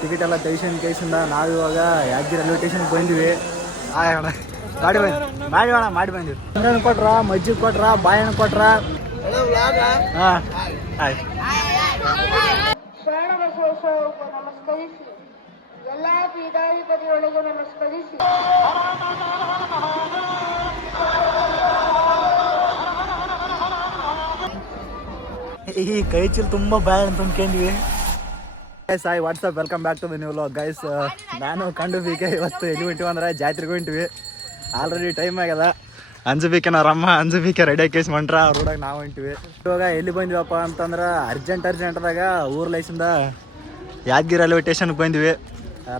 Ticket ಎಲ್ಲ ತೆಗಿಸಿಂದ ನಾವು ಇವಾಗ ಯಾದಗಿರಿ ರೈಲ್ವೆ ಸ್ಟೇಷನ್ಗೆ ಬಂದ್ವಿ. ಅಣ್ಣ ಮಾಡಿ ಬಂದ್ವಿ. ಹಣ್ಣು ಕೊಟ್ರ, ಮಜ್ಜಿಗೆ ಕೊಟ್ರ, ಬಾಳೆಹಣ್ಣು ಕೊಟ್ರ. ಹಾಂ ಆಯ್ತು. ನಮಸ್ಕರಿಸಿ ಎಲ್ಲ ಪೀಠಾಧಿಪತಿಗಳಿಗೆ ನಮಸ್ಕರಿಸಿ ಈ ಕೈ ಚೀಲ ತುಂಬ ಬಾಳೆಹಣ್ಣು ತುಂಬ್ಕೊಂಡ್ವಿ. Guys hi what's up, welcome back to the new vlog. Guys ನಾನು ಕಂಡು ಬೀಕೆ ಇವತ್ತು ಎಲ್ಲಿ ಹೊಂಟಿವಿ ಅಂದ್ರೆ ಜಾತ್ರೆಗೆ ಹೊಂಟಿವಿ. ಆಲ್ರೆಡಿ ಟೈಮ್ ಆಗ್ಯದ. ಅಂಜುಬಿಕೆ ರಮ್ಮ ಅಂಜುಬಿಕೆ ರೆಡಿ ಕೇಸ್ ಮಂಟ್ರ ರೋಡಾಗ ನಾವು ಹೊಂಟಿವಿ. ಇವಾಗ ಎಲ್ಲಿ ಬಂದಿವಪ್ಪ ಅಂತಂದ್ರೆ ಅರ್ಜೆಂಟ್ದಾಗ ಊರ್ಲೈಸಿಂದ ಯಾದಗಿರಿ ರೈಲ್ವೆ ಸ್ಟೇಷನ್ಗೆ ಬಂದ್ವಿ.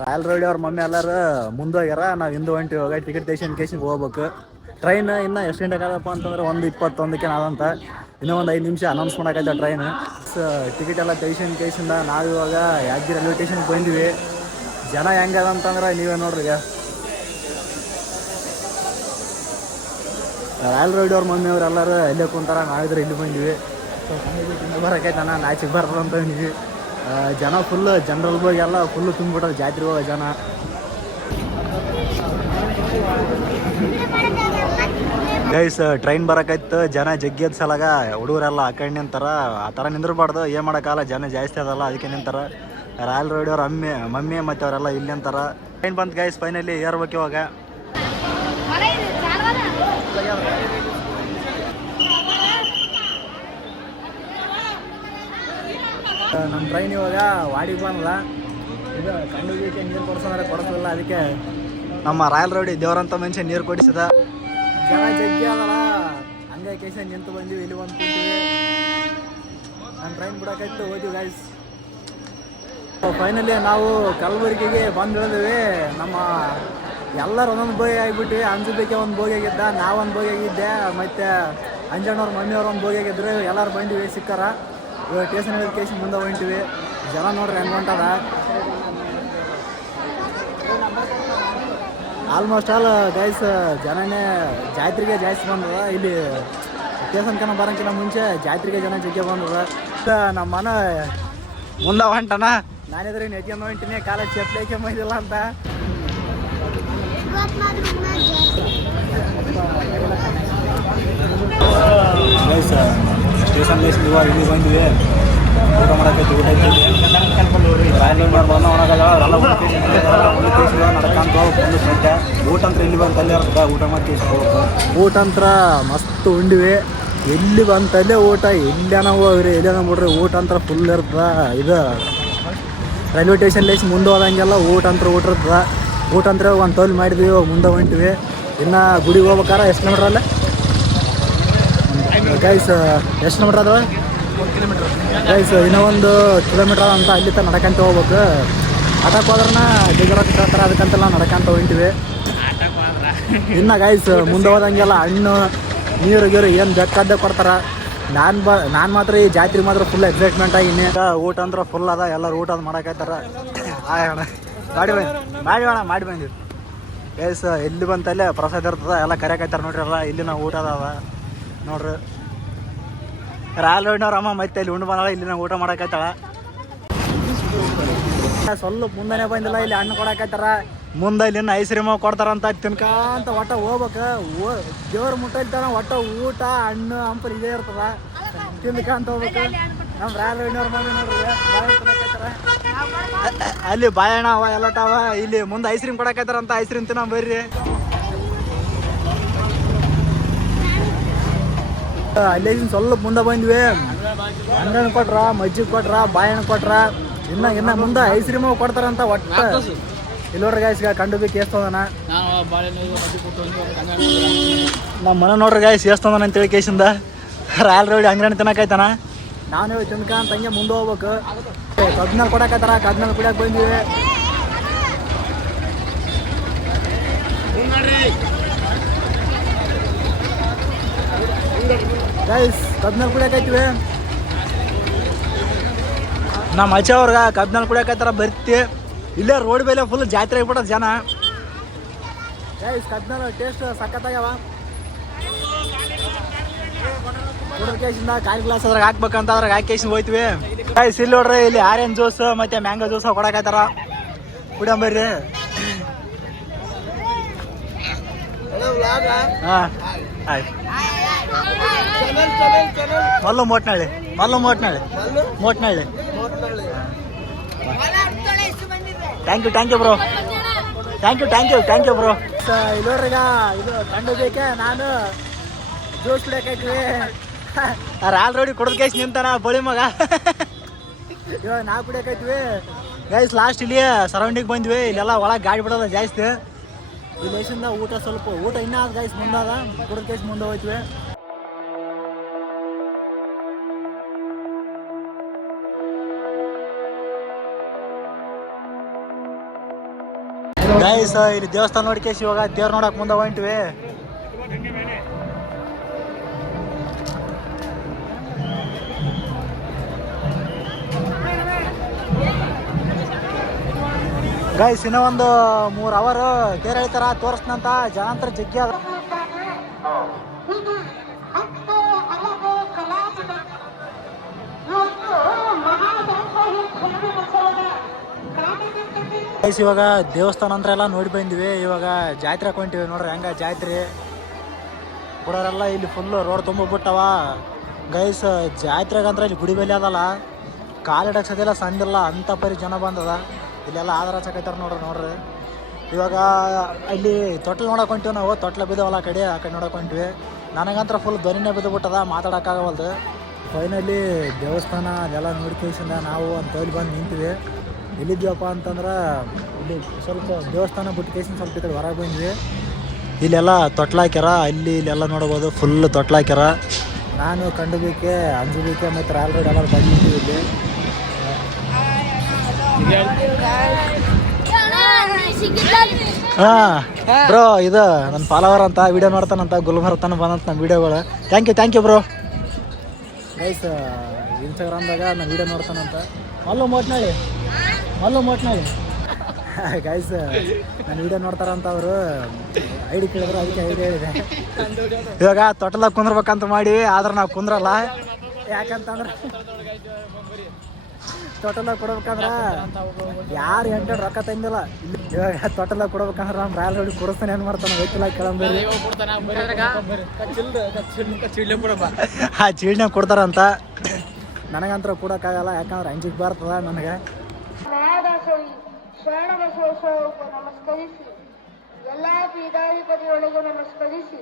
ರಾಯಲ್ ರೋಡಿ ಅವ್ರ ಮಮ್ಮಿ ಎಲ್ಲರೂ ಮುಂದೋಗ್ಯಾರ, ನಾವು ಹಿಂದೆ ಹೊಂಟಿವಿ. ಇವಾಗ ಟಿಕೆಟ್ ಸ್ಟೇಷನ್ಗೆ ಹೋಗ್ಬೇಕು. ಟ್ರೈನ್ ಇನ್ನು ಎಷ್ಟು ಗಂಟೆಗೆ ಆದಪ್ಪ ಅಂತಂದ್ರೆ 1:21ಕ್ಕೆ ಆದಂತ. ಇನ್ನೂ ಒಂದು 5 ನಿಮಿಷ ಅನೌನ್ಸ್ ಮಾಡೋಕೈತೆ ಟ್ರೈನ್. ಟಿಕೆಟ್ ಎಲ್ಲ ತೆಗಿಸಿಂದ ನಾವು ಇವಾಗ ಯಾದಗಿರಿ ರೈಲ್ವೆ ಸ್ಟೇಷನ್ಗೆ ಬಂದ್ವಿ. ಜನ ಹೆಂಗದ ಅಂತಂದ್ರೆ ನೀವೇ ನೋಡ್ರಿ. ಈಗ ರಾಯಲ್ ರೋಡಿ ಅವ್ರ ಮಮ್ಮಿ ಅವರೆಲ್ಲರೂ ಎಲ್ಲೇ ಕುಂತಾರ, ನಾವಿದ್ರೆ ಇಲ್ಲಿ ಬಂದ್ವಿ. ಬರೋಕೈತಣ್ಣ ನಾಚಿಗೆ ಬರ್ತದೆ ಅಂತ ಬಂದ್ವಿ. ಜನ ಫುಲ್ ಜನರಲ್ ಹೋಗಿ ಎಲ್ಲ ಫುಲ್ಲು ತುಂಬಿಬಿಟ್ಟರು ಜಾತ್ರೆ ಹೋಗೋ ಜನ. ಗೈಸ್ ಟ್ರೈನ್ ಬರೋಕೈತು, ಜನ ಜಗ್ಗಿಯದ ಸಲಾಗ ಹುಡುಗರೆಲ್ಲ ಆ ಕಡೆ ನಿಂತಾರ. ಆ ಥರ ನಿಂದಿರ್ಬಾರ್ದು, ಏನು ಮಾಡೋಕ್ಕಲ್ಲ, ಜನ ಜಾಸ್ತಿ ಅದಲ್ಲ, ಅದಕ್ಕೆ ನಿಂತಾರ. ರಾಯಲ್ ರೋಡಿ ಅವ್ರ ಮಮ್ಮಿ ಮತ್ತು ಅವರೆಲ್ಲ ಇಲ್ಲಿ ನಿಂತಾರ. ಟ್ರೈನ್ ಬಂತು ಗೈಸ್, ಫೈನಲಿ ಏರ್ಬೇಕು ಇವಾಗ. ನಮ್ಮ ಟ್ರೈನ್ ಇವಾಗ ವಾಡಿಗೆ ಬಂದದ. ಇದು ಕಂಡು ಬೀಕೆ ನೀರು ಕೊಡಿಸಲಿಲ್ಲ, ಅದಕ್ಕೆ ನಮ್ಮ ರಾಯಲ್ ರೋಡಿ ದೇವರಂತ ಮನುಷ್ಯ ನೀರು ಕೊಡಿಸಿದ. ಜನ ಜಗ್ಗಿ ಅದಲ್ಲ, ಹಂಗೆ ಕೇಸ ನಿಂತು ಬಂದೀವಿ. ಇಲ್ಲಿ ಒಂದು ಕೂತೀವಿ. ನನ್ನ ಟ್ರೈನ್ ಬಿಡೋಕೈತು, ಹೋದ್ವಿ ಗೈಸ್. ಫೈನಲಿ ನಾವು ಕಲಬುರಗಿಗೆ ಬಂದು ಹೇಳಿದ್ವಿ. ನಮ್ಮ ಎಲ್ಲರೂ ಒಂದೊಂದು ಬೋಗಿ ಆಗಿಬಿಟ್ವಿ. ಅಂಜುಬಿಕೆ ಒಂದು ಬೋಗಿ ಆಗಿದ್ದ, ನಾವೊಂದು ಬೋಗಿ ಆಗಿದ್ದೆ, ಮತ್ತು ಅಂಜಣ್ಣವ್ರ ಮಮ್ಮಿಯವ್ರು ಒಂದು ಬೋಗಿ ಆಗಿದ್ರು. ಎಲ್ಲರೂ ಬಂದಿವಿ, ಸಿಕ್ಕಾರ. ಇವಾಗ ಸ್ಟೇಷನ್ ಕೇಸಿ ಮುಂದೆ ಹೊಂಟಿವಿ. ಜನ ನೋಡ್ರಿ ಹೆಂಗೆ ಹೊಂಟದ. ಆಲ್ಮೋಸ್ಟ್ ಆಲ್ ಗೈಸ್ ಜನನೇ ಜಾತ್ರೆಗೆ ಜಾಸ್ತಿ ಬಂದದ. ಇಲ್ಲಿ ಸ್ಟೇಷನ್ಕನ ಬರೋಕ್ಕಿಂತ ಮುಂಚೆ ಜಾತ್ರೆಗೆ ಜನ ಜಗ್ಗೆ ಬಂದದ. ನಮ್ಮ ಮನ ಮುಂದೆ ಹೊಂಟನ, ನಾನಿದ್ರೆ ನೆಟ್ಕೊಂಡು ಹೊಂಟಿನಿ. ಕಾಲೇಜ್ ಚಪ್ಲೇಕೆ ಬಂದಿಲ್ಲ ಅಂತ. ಗೈಸ್ ಸ್ಟೇಷನ್ ಇವಾಗ ಇಲ್ಲಿ ಬಂದ್ವಿ. ಊಟ ಮಾಡೋಕೈತಿ. ಊಟ ಐತಿ ನಡ್ಕಂತ ಊಟ ಅಂತ ಇಲ್ಲಿ ಬಂತಲ್ಲೇ ಇರ್ತದೆ. ಊಟ ಮಾಡಿ ಊಟ ಅಂತ ಮಸ್ತ್ ಉಂಡಿವಿ. ಎಲ್ಲಿ ಬಂತಲ್ಲೇ ಊಟ. ಎಲ್ಲೇನ ಹೋಗ್ರಿ, ಎಲ್ಲೇನ ಬಿಡ್ರಿ, ಊಟ ಅಂತ ಫುಲ್ ಇರ್ತದ. ಇದು ರೈಲ್ವೆ ಸ್ಟೇಷನ್ ಲೇಸ್ ಮುಂದೆ ಹೋದಂಗೆಲ್ಲ ಊಟ ಅಂತ ಇರ್ತದ. ಊಟ ಅಂತ ಒಂದು ತೋಲ್ ಮಾಡಿದ್ವಿ. ಮುಂದೆ ಹೊಂಟಿವಿ. ಇನ್ನು ಗುಡಿಗೆ ಹೋಗ್ಬೇಕಾರ ಎಷ್ಟು ಕಿಲೋಮೀಟ್ರ್ ಅಲ್ಲ ಗೈಸ್? ಎಷ್ಟು ಕಿಲೋಮೀಟ್ರ್ ಅದ ಗೈಸ್? ಇನ್ನೂ 1 ಕಿಲೋಮೀಟ್ರ್ ಅಂತ. ಅಲ್ಲಿ ತನಕ ನಡ್ಕಂತ ಹೋಗ್ಬೇಕು. ಆಟಕ್ಕೆ ಹೋದ್ರನ್ನ ಡಿಗರಕ್ಕೆ ಕೇಳ್ತಾರೆ, ಅದಕ್ಕಂತೆಲ್ಲ ನಡ್ಕಂತ ಹೊಂಟಿವಿ. ಇನ್ನು ಗೈಸ್ ಮುಂದೆ ಹೋದಂಗೆಲ್ಲ ಹಣ್ಣು ನೀರು ಗೀರು ಏನು ಬೇಕಾದ್ದೇ ಕೊಡ್ತಾರೆ. ನಾನು ಮಾತ್ರ ಈ ಜಾತ್ರೆ ಮಾತ್ರ ಫುಲ್ ಎಕ್ಸೈಟ್ಮೆಂಟ್ ಆಗಿನಿ. ಊಟ ಅಂದ್ರೆ ಫುಲ್ ಅದ. ಎಲ್ಲರೂ ಊಟ ಮಾಡಕೈತಾರ. ಅಣ್ಣ ಮಾಡಿ ಬಂದಿವಿ ಗೈಸ್. ಎಲ್ಲಿ ಬಂತಲ್ಲೇ ಪ್ರಸಾದ ಇರ್ತದ, ಎಲ್ಲ ಕರೆಯಕೈತಾರ ನೋಡ್ರಿ. ಎಲ್ಲ ಇಲ್ಲಿ ನಾವು ಊಟ ಅದಾವ ನೋಡ್ರಿ. ರಾಯಲ್ ರೋಡ್ನವ್ರ ಅಮ್ಮ ಮತ್ತೆ ಇಲ್ಲಿ ಉಂಡು ಬಂದಾಳ. ಇಲ್ಲಿ ನಾವು ಊಟ ಮಾಡಕೈತಾಳ. ಸ್ವಲ್ಪ ಮುಂದೆನೇ ಬಂದಿಲ್ಲ. ಇಲ್ಲಿ ಹಣ್ಣು ಕೊಡಕೈತಾರ. ಮುಂದೆ ಇಲ್ಲಿನ ಐಸ್ ಕ್ರೀಮ್ ಕೊಡ್ತಾರಂತ. ತಿನ್ಕಂತ ಒಟ್ಟ ಹೋಗ್ಬೇಕು. ದೇವ್ರ ಮುಟ್ಟೈತಾನ ಒಟ್ಟ ಊಟ ಹಣ್ಣು ಹಂಪಲ್ ಇದೇ ಇರ್ತದ. ತಿನ್ಕಂತ ಹೋಗ್ಬೇಕು. ನಮ್ಮ ರಾಯಲ್ ರೋಡ್ನವ್ರ ಮಮ್ಮಿ ನೋಡ್ರಿ ಅಲ್ಲಿ ಬಾಳೆಹಣ್ಣ ಅವ ಎಲ್ಲಟವ. ಇಲ್ಲಿ ಮುಂದೆ ಐಸ್ ಕ್ರೀಮ್ ಕೊಡಕೈತಾರಂತ. ಐಸ್ ಕ್ರೀಮ್ ತಿನ್ನ ಬರ್ರಿ. ಅಲ್ಲೇ ಸ್ವಲ್ಪ ಮುಂದೆ ಬಂದ್ವಿ. ಹಣ್ಣು ಕೊಟ್ರ, ಮಜ್ಜಿಗೆ ಕೊಟ್ರ, ಬಾಳೆಹಣ್ಣು ಕೊಟ್ರ. ಇನ್ನು ಮುಂದೆ ಐಸ್ ಕ್ರೀಮ್ ಕೊಡ್ತಾರಂತ. ಒಟ್ಟ ಇಲ್ಲೋಡ್ರಿ ಗಾಯ್ಸ್, ಕಂಡು ಬಿ ಕೇಸ್ತದನ. ನಮ್ಮ ಮನೆ ನೋಡ್ರಿ ಗಾಯ್ಸ್ ಏಸ್ತದನ ಅಂತೇಳಿ ಕೇಸಿಂದ ರಾಯಲ್ ರೋಡಿ ಅಂಗಡಿ ತಿನ್ನಕೈತಾನ. ನಾನು ತಿನ್ಕಂತ ಹಂಗೆ ಮುಂದೆ ಹೋಗ್ಬೇಕು. ಕಬ್ನಲ್ಲಿ ಕೊಡಕೈತಾರ. ಕಬ್ನಲ್ಲಿ ಕುಡಿಯಕ್ಕೆ ಬಂದಿವಿ. ಗೈಸ್ ಕಬ್ನಲ್ಲಿ ಕುಡಿಯಕೈತಿವಿ. ನಮ್ಮ ಅಚ್ಚ ಅವ್ರಗ ಕಬ್ನಲ್ಲಿ ಕುಡಿಯಕೈತಾರ. ಬರ್ತಿ ಇಲ್ಲೇ ರೋಡ್ ಮೇಲೆ ಫುಲ್ ಜಾತ್ರೆ ಆಗ್ಬಿಟ್ಟದ ಜನ. ಗೈಸ್ ಕಬ್ನಲ್ಲಿ ಟೇಸ್ಟ್ ಸಖತ್ತಾಗ್ಯಾವ. ಕುಡಿದ ಕೇಸಿಂದ ಕಾಯಿ ಗ್ಲಾಸ್ ಅದ್ರಾಗ ಹಾಕ್ಬೇಕಂತ ಅದ್ರಾಗ ಹಾಕಿ ಕೇಸಿಂದ ಹೋಯ್ತಿವಿ. ಗೈಸ್ ಇಲ್ಲಿ ನೋಡ್ರಿ, ಇಲ್ಲಿ ಆರೆಂಜ್ ಜ್ಯೂಸ್ ಮತ್ತೆ ಮ್ಯಾಂಗೋ ಜ್ಯೂಸ್ ಕೊಡಕತ್ತಾರ, ಕುಡಿಯಂಬರ್ರಿ. ಹಾ ಆಯ್ತು. Mallu Motnalli thank you bro. Thank you bro. ಇಲ್ಲಿ ನೋಡ್ರಿ, ಈಗ ಇದು ಕಂಡು ಬೇಕೆ ನಾನು ಜ್ಯೂಸ್ ಕುಡಿಯಕೈತ್ವಿ. ಆಲ್ರೆಡಿ ಕುಡಿದ ಕೇಸ್ ನಿಂತಾನ ಬಳಿ ಮಗ. ಇವಾಗ ನಾವು ಕುಡಿಯಕೈತ್ವಿ ಗೈಸ್. ಲಾಸ್ಟ್ ಇಲ್ಲಿ ಸರೌಂಡಿಂಗ್ ಬಂದ್ವಿ. ಇಲ್ಲೆಲ್ಲ ಒಳಗೆ ಗಾಡಿ ಬಿಡೋದ ಜಾಸ್ತಿ. ಈ ಲೇಸಿಂದ ಊಟ ಇನ್ನೂ ಆದ ಗೈಸ್, ಮುಂದಾದ ಕುಡಿದ ಕೇಸ್ ಮುಂದೆ ಹೋಯ್ತವಿ. ಗೈಸ್ ಇಲ್ಲಿ ದೇವಸ್ಥಾನ ನೋಡ್ಕೇಸಿ ಇವಾಗ ದೇವ್ರ ನೋಡಕ್ ಮುಂದೆ ಹೊಂಟ್ವಿ. ಗೈಸ್ ಇನ್ನೂ ಒಂದು 3 ಅವರ್ ತೇರ್ ಹೇಳ್ತಾರ, ತೋರಿಸ್ನಂತ ಜನಾಂತರ ಜಗ್ಗಿ ಅದ. ಗೈಸ್ ಇವಾಗ ದೇವಸ್ಥಾನ ಅಂದ್ರೆ ಎಲ್ಲ ನೋಡಿ ಬಂದ್ವಿ. ಇವಾಗ ಜಾತ್ರೆ ಹಾಕೊಂತೀವಿ ನೋಡ್ರಿ, ಹೆಂಗ ಜಾತ್ರೆ ಬಿಡೋರೆಲ್ಲ ಇಲ್ಲಿ ಫುಲ್ ರೋಡ್ ತುಂಬ ಬಿಟ್ಟವ ಗೈಸ್. ಜಾತ್ರೆಗಂದ್ರೆ ಇಲ್ಲಿ ಗುಡಿ ಬೆಲೆ ಅದಲ್ಲ, ಕಾಲಿಡಕ್ ಸದಿಲ್ಲ ಸಂದಿಲ್ಲ ಅಂತ ಪರಿ ಜನ ಬಂದದ. ಇಲ್ಲೆಲ್ಲ ಆಧಾರ ಹಚ್ಚಕೈತಾರ ನೋಡ್ರಿ. ಇವಾಗ ಇಲ್ಲಿ ತೊಟ್ಲು ನೋಡಕ್ ಹೊಂಟಿವಿ ನಾವು. ತೊಟ್ಲ ಬಿದ್ದವಲ್ಲ ಆ ಕಡೆ ನೋಡಕ್ ಹೊಂಟಿವಿ. ನನಗಂತ್ರ ಫುಲ್ ಧ್ವನಿನೇ ಬಿದ್ದು ಬಿಟ್ಟದ, ಮಾತಾಡೋಕ್ಕಾಗವಲ್ದು. ಫೈನಲಿ ದೇವಸ್ಥಾನ ಅದೆಲ್ಲ ನೋಡ್ಕೇಸಿಂದ ನಾವು ಒಂದು ತೋಲಿ ಬಂದು ನಿಂತೀವಿ. ಎಲ್ಲಿದ್ದೀವಪ್ಪ ಅಂತಂದ್ರೆ ಇಲ್ಲಿ ಸ್ವಲ್ಪ ದೇವಸ್ಥಾನ ಬಿಟ್ಟು ಕೇಸಿನ ಸ್ವಲ್ಪ ಈ ಕಡೆ ಹೊರಗೆ ಬಂದ್ವಿ. ಇಲ್ಲೆಲ್ಲ ತೊಟ್ಲಾಕ್ಯಾರ, ಇಲ್ಲೆಲ್ಲ ನೋಡ್ಬೋದು ಫುಲ್ ತೊಟ್ಲಾಕ್ಯಾರ. ನಾನು ಕಂಡುಬೇಕೆ, ಅಂಜುಬೇಕೆ ಮತ್ತು ಆಲ್ರೆಡಿ ಎಲ್ಲರೂ ಬಂದಿದ್ದೀವಿ ಇಲ್ಲಿ. ಹಾಂ ಬ್ರೋ, ಇದು ನನ್ನ ಫಾಲೋವರ್ ಅಂತ, ವಿಡಿಯೋ ನೋಡ್ತಾನಂತ, ಗುಲ್ಬರ್ಗ ತನಕ ಬಂದಂತ ನಮ್ಮ ವಿಡಿಯೋಗಳು. Thank you bro. ಗೈಸ್ ಇನ್ಸ್ಟಾಗ್ರಾಮ್ದಾಗ ನಾನು ವಿಡಿಯೋ ನೋಡ್ತಾನಂತ. ಮಲ್ಲು ಮೋಟ್ನಳ್ಳಿ ಗೈಸ್ ನನ್ನ ವಿಡಿಯೋ ನೋಡ್ತಾರಂತ ಅವರು. ಐಡಿ ಕೇಳಿದ್ರು, ಅದಕ್ಕೆ ಐಡಿ ಹೇಳಿದೆ. ಇವಾಗ ತೊಟ್ಟಲಾಗ ಕುಂದ್ರಬೇಕಂತ ಮಾಡೀವಿ, ಆದ್ರೆ ನಾವು ಕುಂದ್ರಲ್ಲ. ಯಾಕಂತಂದ್ರೆ ತೊಟ್ಟಲಾಗ ಕೊಡ್ಬೇಕಂದ್ರೆ ಯಾರು ಎಂಟು ರೊಕ್ಕ ತಂದಿಲ್ಲ. ಇವಾಗ ತೊಟ್ಟಲಾಗ ಕೊಡ್ಬೇಕಂದ್ರೆ ನಮ್ಮ ರಾಯಲ್ ರೋಡಿ ಕೊಡಿಸ್ತಾನೆ, ಏನು ಮಾಡ್ತಾನೆ ಗೊತ್ತಿಲ್ಲ. ಕೆಳಂಬರಿ ಆ ಚೀಡ್ನ ಕೊಡ್ತಾರಂತ. ನನಗಂತರ ಕೊಡೋಕ್ಕಾಗಲ್ಲ, ಯಾಕಂದ್ರೆ ಅಂಜಿಗೆ ಬರ್ತದ ನನಗೆ. ಶರಣ ಬಸವೇಶ್ವರರಿಗೆ ನಮಸ್ಕರಿಸಿ, ಎಲ್ಲ ಪೀಠಾಧಿಪತಿಗಳಿಗೆ ನಮಸ್ಕರಿಸಿ,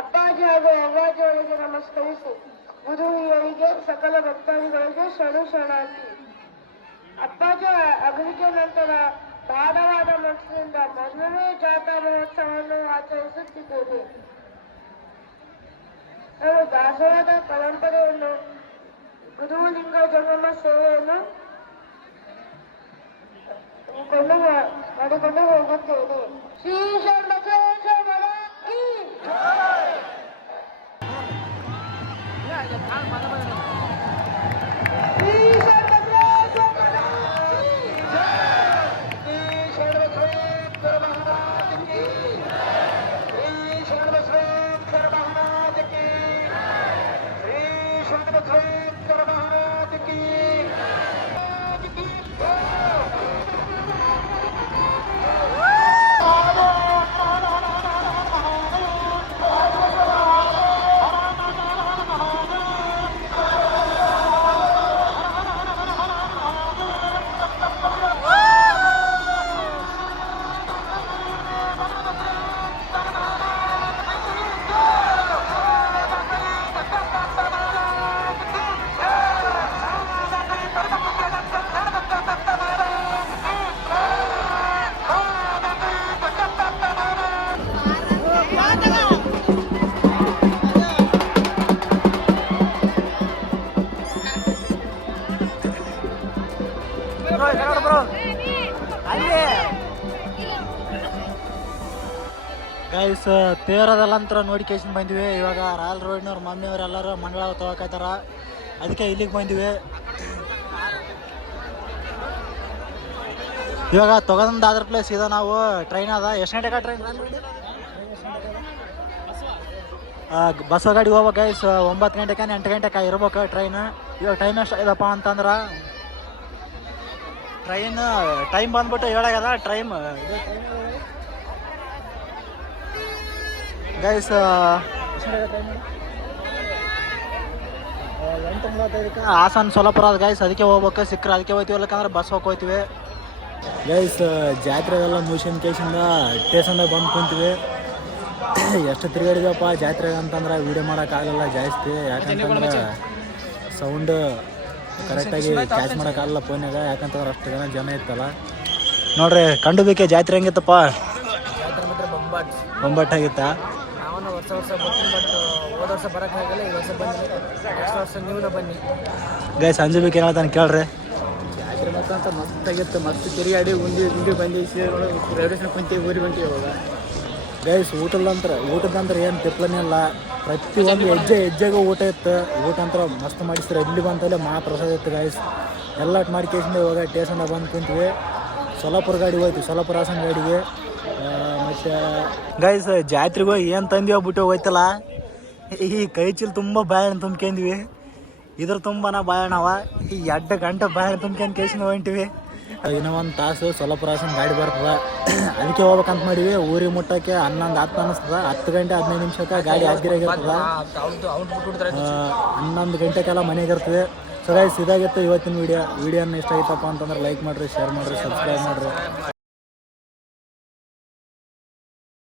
ಅಪ್ಪಾಜಿ ಹಾಗೂ ಅವ್ವಾಜಿಯವರಿಗೆ ನಮಸ್ಕರಿಸಿ, ಗುರು ಹಿರಿಯರಿಗೆ, ಸಕಲ ಭಕ್ತಾದಿಗಳಿಗೆ ಶರಣಾರ್ಥಿ. ಅಪ್ಪಾಜಿ ಅಗಲಿಕೆ ನಂತರ ಧಾರವಾಡ ಮಠದಿಂದ ಮೊದಲನೇ ಜಾಥಾ ಮಹೋತ್ಸವವನ್ನು ಆಚರಿಸುತ್ತಿದ್ದೇವೆ. ನಾವು ದಾಸವಾದ ಪರಂಪರೆಯನ್ನು, ಗುರುಲಿಂಗ ಜಂಗಮ ಸೇವೆಯನ್ನು ಮಾಡಿಕೊಂಡು ಹೋಗುತ್ತೇನೆ. ಶ್ರೀ ಶರಣಬಸವೇಶ್ವರ ಗೈಸ್ ತೇರದಲ್ಲಂತರ ನೋಡಿಕೇಶನ್ ಬಂದಿವಿ. ಇವಾಗ ರಾಯಲ್ ರೋಡ್ನವ್ರ ಮಮ್ಮಿಯವ್ರು ಎಲ್ಲರೂ ಮಂಗಳ ತೊಗೊಳಕತ್ತಾರ, ಅದಕ್ಕೆ ಇಲ್ಲಿಗೆ ಬಂದಿವಿ. ಇವಾಗ ತೊಗೊಂಡಾದ್ರ ಪ್ಲೇಸ್ ಇದು. ನಾವು ಟ್ರೈನ್ ಅದ, ಎಷ್ಟು ಗಂಟೆಗೆ ಟ್ರೈನ್? ಬಸ್ ಗಾಡಿ ಹೋಗ್ಬೇಕು ಗೈಸ್. 9 ಗಂಟೆಗೆ 8 ಗಂಟೆಗೆ ಇರ್ಬೇಕು ಟ್ರೈನ್. ಇವಾಗ ಟೈಮ್ ಎಷ್ಟಾಗಿದಪ್ಪ ಅಂತಂದ್ರೆ ಟೈಮ್ ಬಂದ್ಬಿಟ್ಟು ಹೇಳಾಗದ ಟೈಮ್ ಗೈಸ್ 8:35 ಹಾಸನ ಸೊಲ್ಲಾಪುರ ಅದು ಗೈಸ್. ಅದಕ್ಕೆ ಹೋಗ್ಬೇಕು, ಸಿಕ್ಕರೆ ಅದಕ್ಕೆ ಹೋಗ್ತೀವಿ, ಇಲ್ಲಕಂದ್ರೆ ಬಸ್ ಹೋಗ್ತೀವಿ ಗೈಸ್. ಜಾತ್ರೆಗೆಲ್ಲ ಮುಗಿಸಿದ ಕೇಸಿಂದ ಸ್ಟೇಷನ್ದಾಗ ಬಂದು ಕುಂತೀವಿ. ಎಷ್ಟು ತಿರುಗಾಡಿದಪ್ಪ ಜಾತ್ರೆಗೆ ಅಂತಂದ್ರೆ ವೀಡಿಯೋ ಮಾಡೋಕ್ಕಾಗಲ್ಲ ಜಾಸ್ತಿ, ಯಾಕಂತಂದ್ರೆ ಸೌಂಡ್ ಕರೆಕ್ಟಾಗಿ ಕ್ಯಾಚ್ ಮಾಡೋಕ್ಕಾಗಲ್ಲ ಫೋನ್ಯಾಗ, ಯಾಕಂತಂದ್ರೆ ಅಷ್ಟು ಜನ ಇತ್ತಲ್ಲ. ನೋಡ್ರಿ ಕಂಡು ಬೇಕೆ ಜಾತ್ರೆ ಹೆಂಗಿತ್ತಪ್ಪ? ಜಾತ್ರೆ ಮಾತ್ರ ಬೊಂಬಟ್ಟಾಗಿತ್ತಾ? ನಾವನ್ನ ವರ್ಷ ಬರ್ತೀನಿ, ಬಟ್ ಹೋದ ವರ್ಷ ಬರೋಕ್ಕಾಗಲ್ಲ, ಈ ವರ್ಷ ಬಂದಿಲ್ಲ. ನೆಕ್ಸ್ಟ್ ವರ್ಷ ನೀವು ಬನ್ನಿ ಗೈಸ್. ಅಂಜು ಬೇಕೆ ಹೇಳ್ತಾನೆ ಕೇಳ್ರಿ. ಜಾತ್ರೆ ಮತ್ತಂತ ಮಸ್ತಾಗಿತ್ತು, ಮಸ್ತ್ ತಿರುಗಾಡಿ ಉಂಡಿ ಬಂದು ರೈಲ್ವೆ ಸ್ಟೇಷನ್ ಕುಂತೀವಿ, ಊರಿಗೆ ಹೊಂತೀವಿ ಇವಾಗ. ಗೈಸ್ ಊಟದಂದ್ರೆ ಏನು ತಿಪ್ಪಲನೇ ಇಲ್ಲ, ಪ್ರತಿಯೊಂದು ಹೆಜ್ಜೆಗೂ ಊಟ ಇತ್ತು. ಊಟ ಅಂತ ಮಸ್ತ್ ಮಾಡಿಸ್ತಾರೆ. ಇಲ್ಲಿ ಬಂತಲ್ಲೇ ಮಹಾಪ್ರಸಾದ ಇತ್ತು ಗೈಸ್. ಎಲ್ಲ ಮಾಡ್ಕೇಸಿಂದ ಇವಾಗ ಸ್ಟೇಷನ್ದಾಗ ಬಂದು ಕುಂತೀವಿ. ಸೊಲ್ಲಾಪುರ ಗಾಡಿ ಹೋಯ್ತು, ಸೊಲ್ಲಾಪುರ ಹಾಸನ ಗಾಡಿಗೆ. ಮತ್ತು ಗೈಸ್ ಜಾತ್ರೆಗೆ ಏನು ತಂದಿವ ಬಿಟ್ಟು ಹೋಯ್ತಲ್ಲ, ಈ ಕೈ ಚೀಲ ತುಂಬ ಬಾಳೆಹಣ್ಣು ತುಂಬ್ಕೊಂಡ್ವಿ. ಇದ್ರ ತುಂಬನ ಬಾಳೆಹಣ್ಣವ. ಈ 2 ಗಂಟೆ ಬಾಳೆಹಣ್ಣು ತುಂಬ್ಕೊಂಡು ಕೇಸಿಂದ ಹೊಂಟಿವಿ. ಇನ್ನೂ 1 ತಾಸು ಸೊಲ್ಲಾಪುರ ಹಾಸನ ಗಾಡಿ ಬರ್ತದೆ, ಅದಕ್ಕೆ ಹೋಗ್ಬೇಕಂತ ಮಾಡೀವಿ. ಊರಿಗೆ ಮುಟ್ಟಕ್ಕೆ 11:10 ಅನ್ನಿಸ್ತದ. 10 ಗಂಟೆ 15 ನಿಮಿಷಕ್ಕೆ ಗಾಡಿ ಹಾದಿರಾಗಿರ್ತದೆ. 11 ಗಂಟೆಗೆಲ್ಲ ಮನೆಗೆ ಇರ್ತದೆ. ಸೊ ಗೈಸ್ ಇದಾಗಿತ್ತು ಇವತ್ತಿನ ವಿಡಿಯೋನ ಇಷ್ಟ ಆಯ್ತಪ್ಪ ಅಂತಂದ್ರೆ ಲೈಕ್ ಮಾಡಿರಿ, ಶೇರ್ ಮಾಡಿರಿ, ಸಬ್ಸ್ಕ್ರೈಬ್ ಮಾಡಿರಿ.